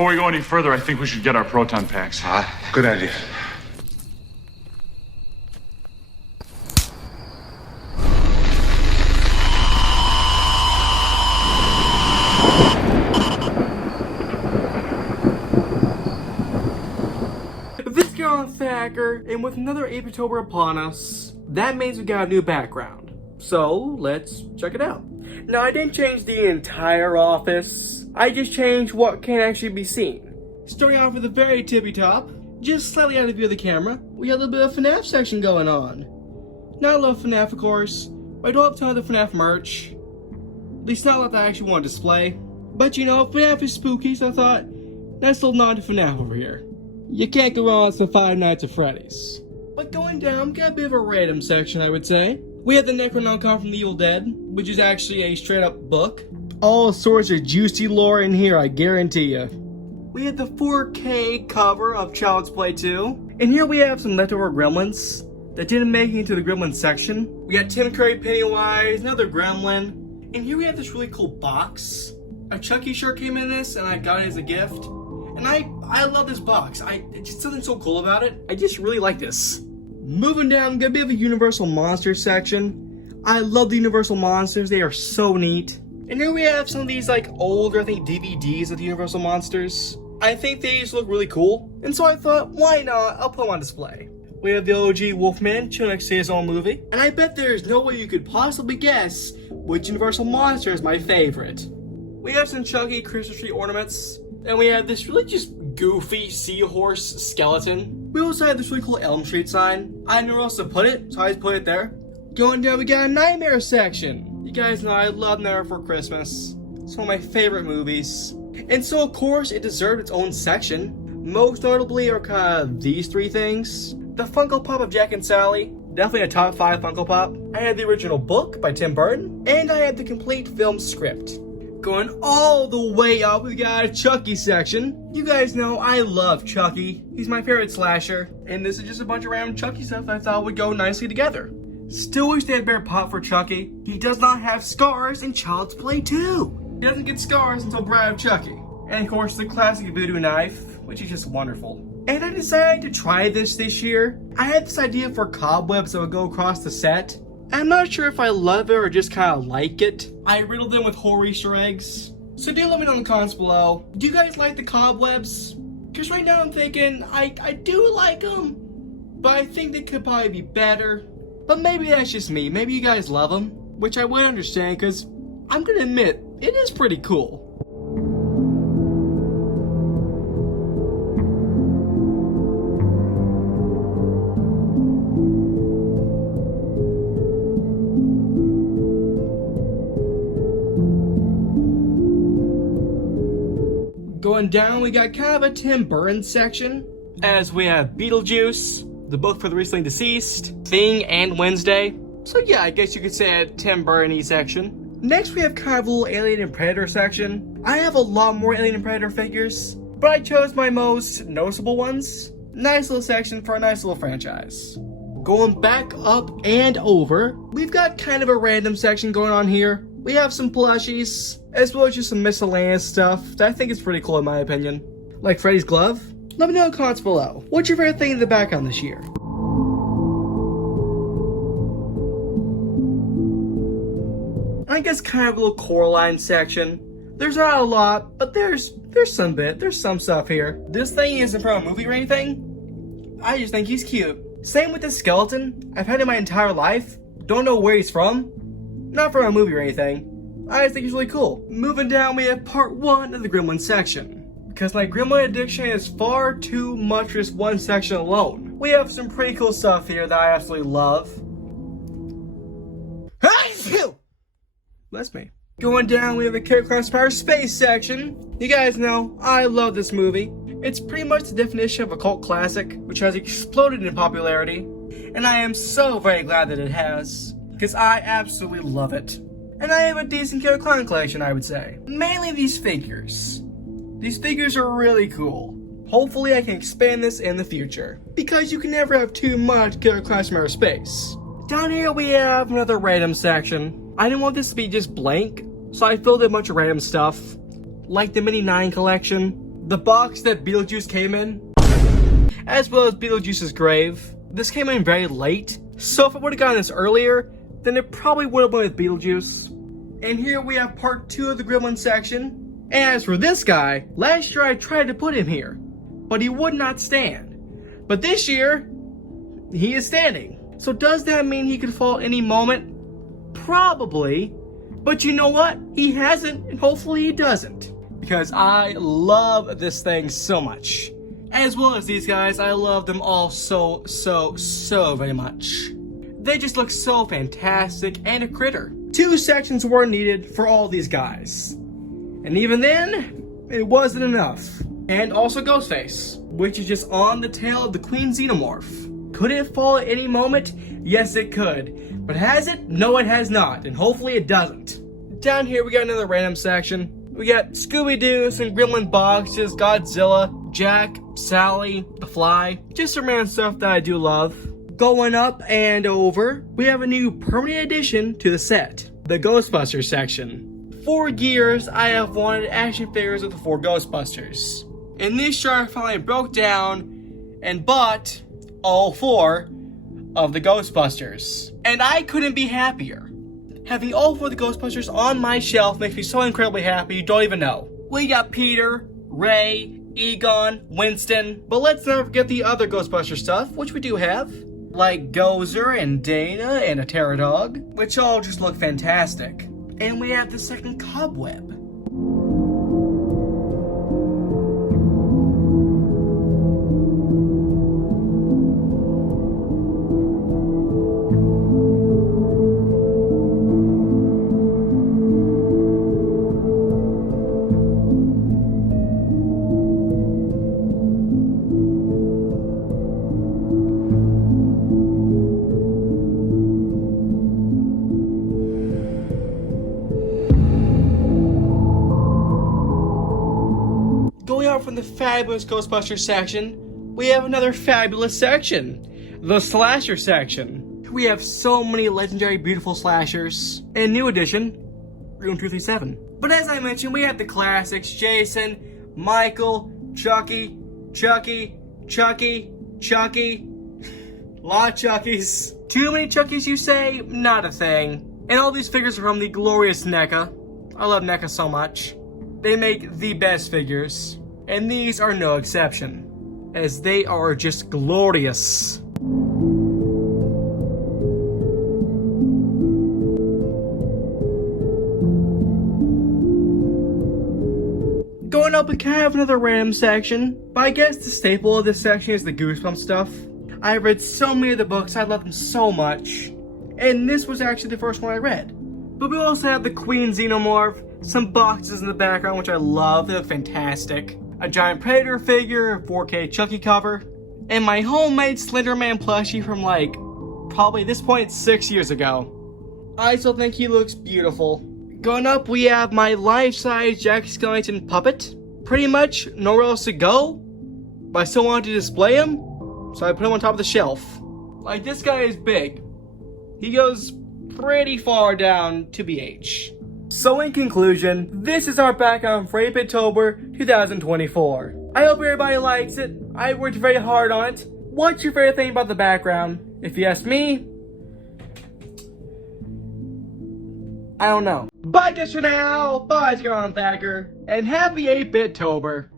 Before we go any further, I think we should get our proton packs. Good idea. This girl on Thacker, and with another Tober upon us, that means we got a new background. So, let's check it out. Now, I didn't change the entire office. I just changed what can actually be seen. Starting off with the very tippy top, just slightly out of view of the camera, we got a little bit of FNAF section going on. Now, I love FNAF, of course, but I don't have a ton of the FNAF merch. At least not a lot that I actually want to display. But you know, FNAF is spooky, so I thought, that's a little nod to FNAF over here. You can't go wrong with some Five Nights at Freddy's. But going down, got a bit of a random section, I would say. We have the Necronomicon from the Evil Dead, which is actually a straight up book. All sorts of juicy lore in here, I guarantee you. We have the 4K cover of Child's Play 2. And here we have some leftover gremlins that didn't make it into the gremlin section. We got Tim Curry Pennywise, another gremlin. And here we have this really cool box. A Chucky shirt came in this, and I got it as a gift. And I love this box. It's just something so cool about it. I just really like this. Moving down, got a bit of a Universal Monsters section. I love the Universal Monsters. They are so neat. And here we have some of these like older, I think, DVDs of the Universal Monsters. I think they just look really cool. And so I thought, why not? I'll put them on display. We have the OG Wolfman chilling next to his own movie. And I bet there's no way you could possibly guess which Universal Monster is my favorite. We have some Chucky Christmas tree ornaments. And we have this really just goofy seahorse skeleton. We also have this really cool Elm Street sign. I didn't know where else to put it, so I just put it there. Going down, we got a Nightmare section. You guys know I love Nightmare Before Christmas. It's one of my favorite movies. And so, of course, it deserved its own section. Most notably are kind of these three things. The Funko Pop of Jack and Sally. Definitely a top 5 Funko Pop. I had the original book by Tim Burton. And I had the complete film script. Going all the way up, we got a Chucky section. You guys know I love Chucky. He's my favorite slasher. And this is just a bunch of random Chucky stuff I thought would go nicely together. Still wish they had better pop for Chucky. He does not have scars in Child's Play 2. He doesn't get scars until Bride of Chucky. And of course the classic voodoo knife, which is just wonderful. And I decided to try this year. I had this idea for cobwebs that would go across the set. I'm not sure if I love it or just kind of like it. I riddled them with horror Easter eggs. So do let me know in the comments below. Do you guys like the cobwebs? Because right now I'm thinking, I do like them. But I think they could probably be better. But maybe that's just me. Maybe you guys love them. Which I would understand because I'm going to admit, it is pretty cool. Going down, we got kind of a Tim Burton section, as we have Beetlejuice, the book for the recently deceased, Thing, and Wednesday. So yeah, I guess you could say a Tim Burton-y section. Next, we have kind of a little Alien and Predator section. I have a lot more Alien and Predator figures, but I chose my most noticeable ones. Nice little section for a nice little franchise. Going back up and over, we've got kind of a random section going on here. We have some plushies, as well as just some miscellaneous stuff that I think is pretty cool in my opinion. Like Freddy's glove. Let me know in the comments below. What's your favorite thing in the background this year? I guess kind of a little Coraline section. There's not a lot, but there's some stuff here. This thing isn't from a movie or anything. I just think he's cute. Same with this skeleton. I've had him my entire life. Don't know where he's from. Not from a movie or anything. I just think he's really cool. Moving down, we have part 1 of the Gremlin section. Because my Gremlin addiction is far too much for just one section alone. We have some pretty cool stuff here that I absolutely love. That's me. Going down, we have the Killer Clowns Power Space section. You guys know, I love this movie. It's pretty much the definition of a cult classic, which has exploded in popularity. And I am so very glad that it has. Because I absolutely love it. And I have a decent Killer Clown collection, I would say. Mainly these figures. These figures are really cool. Hopefully I can expand this in the future. Because you can never have too much Killer Clowns from Outer Space. Down here we have another random section. I didn't want this to be just blank, so I filled in a bunch of random stuff. Like the Mini 9 collection. the box that Beetlejuice came in, as well as Beetlejuice's grave. This came in very late, so if I would have gotten this earlier, then it probably would have went with Beetlejuice. And here we have part 2 of the Gremlin section. And as for this guy, last year I tried to put him here, but he would not stand. But this year, he is standing. So does that mean he could fall any moment? Probably. But you know what? He hasn't, and hopefully he doesn't. Because I love this thing so much. As well as these guys, I love them all so very much. They just look so fantastic and a critter. 2 sections were needed for all these guys. And even then, it wasn't enough. And also Ghostface, which is just on the tail of the Queen Xenomorph. Could it fall at any moment? Yes, it could. But has it? No, it has not. And hopefully it doesn't. Down here, we got another random section. We got Scooby-Doo, some Gremlin boxes, Godzilla, Jack, Sally, The Fly. Just some random stuff that I do love. Going up and over, we have a new permanent addition to the set. The Ghostbusters section. For years, I have wanted action figures of the 4 Ghostbusters. And this year, I finally broke down and bought all 4 of the Ghostbusters. And I couldn't be happier. Having all 4 of the Ghostbusters on my shelf makes me so incredibly happy you don't even know. We got Peter, Ray, Egon, Winston, but let's not forget the other Ghostbuster stuff, which we do have. Like Gozer and Dana and a Pterodog, which all just look fantastic. And we have the second Cobweb. Going out from the fabulous Ghostbusters section, we have another fabulous section, the slasher section. We have so many legendary beautiful slashers. And new edition, Room 237. But as I mentioned, we have the classics, Jason, Michael, Chucky, lot of Chuckies. Too many Chuckies, you say? Not a thing. And all these figures are from the glorious NECA. I love NECA so much. They make the best figures. And these are no exception, as they are just glorious. Going up with kind of another random section, but I guess the staple of this section is the Goosebumps stuff. I've read so many of the books, I love them so much, and this was actually the first one I read. But we also have the Queen Xenomorph, some boxes in the background which I love, they look fantastic. A giant Predator figure, a 4K Chucky cover, and my homemade Slenderman plushie from like, probably at this point 6 years ago. I still think he looks beautiful. Going up, we have my life-size Jack Skellington puppet. Pretty much nowhere else to go, but I still wanted to display him, so I put him on top of the shelf. Like, this guy is big. He goes pretty far down to BH. So in conclusion, this is our background for 8-Bit Tober 2024. I hope everybody likes it. I worked very hard on it. What's your favorite thing about the background? If you ask me, I don't know. Bye just for now. Bye, Scarlet Thacker, and happy 8-Bit Tober.